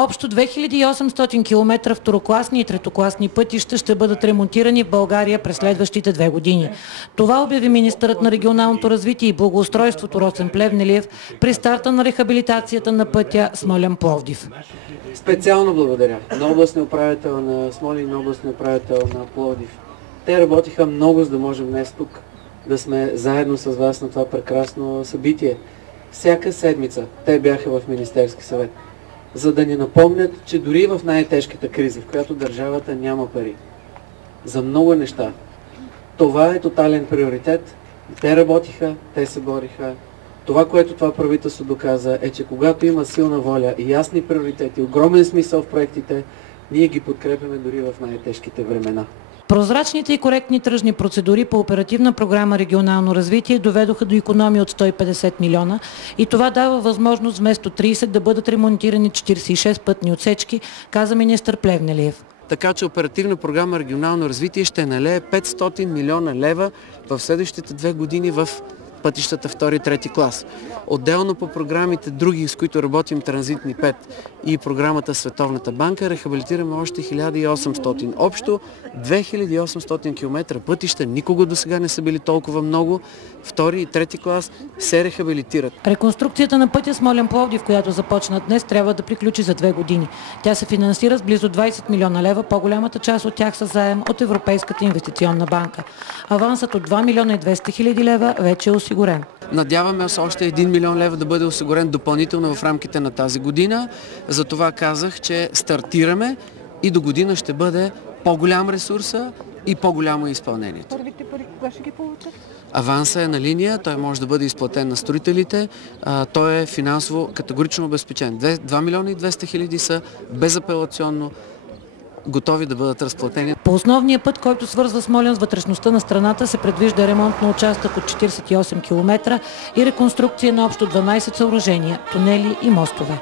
Общо 2800 км второкласни и третокласни пътища ще бъдат ремонтирани в България през следващите 2 години. Това обяви министърът на регионалното развитие и благоустройството Росен Плевнелиев при старта на рехабилитацията на пътя Смолян-Пловдив. Специално благодаря на областния управител на Смолян и на областния управител на Пловдив. Те работиха много, за да можем днес тук да сме заедно с вас на това прекрасно събитие. Всяка седмица те бяха в Министерски съвет, за да ни напомнят, че дори в най-тежката криза, в която държавата няма пари, за много неща, това е тотален приоритет. Те работиха, те се бориха. Това, което това правителство доказа, е, че когато има силна воля и ясни приоритети, огромен смисъл в проектите, ние ги подкрепяме дори в най-тежките времена. Прозрачните и коректни тръжни процедури по оперативна програма регионално развитие доведоха до икономия от 150 милиона и това дава възможност вместо 30 да бъдат ремонтирани 46 пътни отсечки, каза министър Плевнелиев. Така че оперативна програма регионално развитие ще налее 500 милиона лева в следващите 2 години в пътищата 2-3 клас. Отделно по програмите други, с които работим, Транзитни 5 и програмата Световната банка, рехабилитираме още 1800. Общо 2800 км пътища, никога до сега не са били толкова много. 2 и 3 клас се рехабилитират. Реконструкцията на пътя Смолян-Пловдив, която започна днес, трябва да приключи за 2 години. Тя се финансира с близо 20 милиона лева, по-голямата част от тях са заем от Европейската инвестиционна банка. Авансът от 2 милиона и 200 хиляди лева вече е осигурен. Надяваме се още 1 милион лева да бъде осигурен допълнително в рамките на тази година. Затова казах, че стартираме и до година ще бъде по-голям ресурса и по-голямо изпълнението. Първите пари кога ще ги получат? Авансът е на линия, той може да бъде изплатен на строителите, той е финансово категорично обезпечен. 2 милиона и 200 хиляди са безапелационно готови да бъдат разплатени. По основния път, който свързва Смолян с вътрешността на страната, се предвижда ремонт на участък от 48 км и реконструкция на общо 12 съоръжения, тунели и мостове.